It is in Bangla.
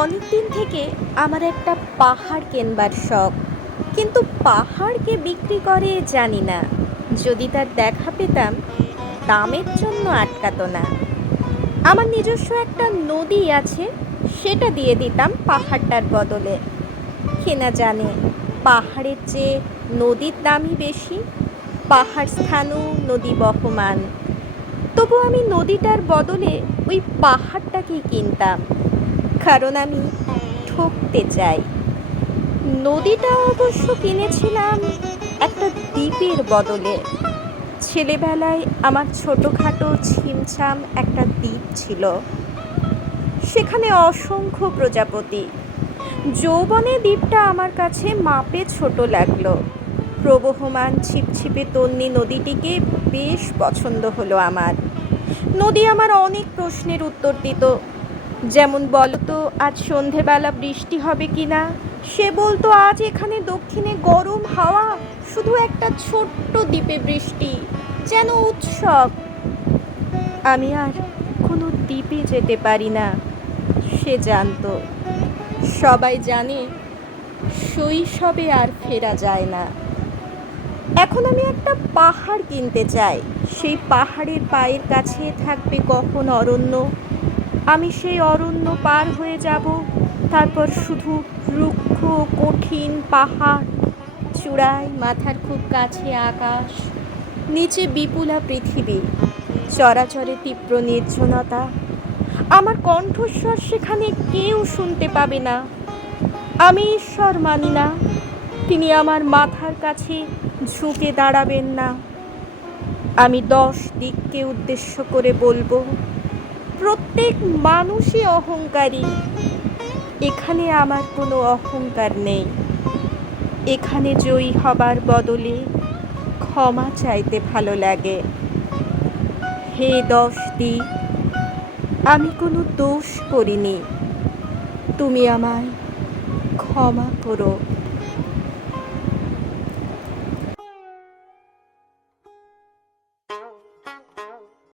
অনেক দিন থেকে আমার একটা পাহাড় কেনবার শখ, কিন্তু পাহাড়কে বিক্রি করে জানি না। যদি তার দেখা পেতাম, দামের জন্য আটকাতো না। আমার নিজস্ব একটা নদী আছে, সেটা দিয়ে দিতাম পাহাড়টার বদলে। কেনা জানে পাহাড়ের চেয়ে নদীর দামই বেশি। পাহাড় স্থানু নদী বহমান, তবু আমি নদীটার বদলে ওই পাহাড়টাকেই কিনতাম, কারণ আমি ঠকতে চাই। নদীটা অবশ্য কিনেছিলাম একটা দ্বীপের বদলে। ছেলেবেলায় আমার ছোটোখাটো ছিমছাম একটা দ্বীপ ছিল, সেখানে অসংখ্য প্রজাপতি। যৌবনে দ্বীপটা আমার কাছে মাপে ছোট লাগলো। প্রবহমান ছিপছিপে তন্বী নদীটিকে বেশ পছন্দ হলো আমার। নদী আমার অনেক প্রশ্নের উত্তর দিত, যেমন বলতো আজ সন্ধেবেলা বৃষ্টি হবে কিনা, সে বলতো আজ এখানে দক্ষিণে গরম হাওয়া, শুধু একটা ছোট্ট দ্বীপে বৃষ্টি, যেন উৎসব। আমি আর কোনো দ্বীপে যেতে পারি না, সে জানতো। সবাই জানে শৈশবে আর ফেরা যায় না। এখন আমি একটা পাহাড় কিনতে চাই। সেই পাহাড়ের পায়ের কাছে থাকবে কখন অরণ্য, আমি সেই অরণ্য পার হয়ে যাব। তারপর শুধু রুক্ষ কঠিন পাহাড়, চূড়ায় মাথার খুব কাছে আকাশ, নিচে বিপুলা পৃথিবী, চরাচরে তীব্র নির্জনতা। আমার কণ্ঠস্বর সেখানে কেউ শুনতে পাবে না। আমি ঈশ্বর মানি না, তিনি আমার মাথার কাছে ঝুঁকে দাঁড়াবেন না। আমি 10 দিককে উদ্দেশ্য করে বলবো, প্রত্যেক মানুষই অহংকারী। এখানে আমার কোনো অহংকার নেই। এখানে জয়ী হবার বদলে ক্ষমা চাইতে ভালো লাগে। হে 10 দিক, আমি কোনো দোষ করিনি, তুমি আমায় ক্ষমা করো।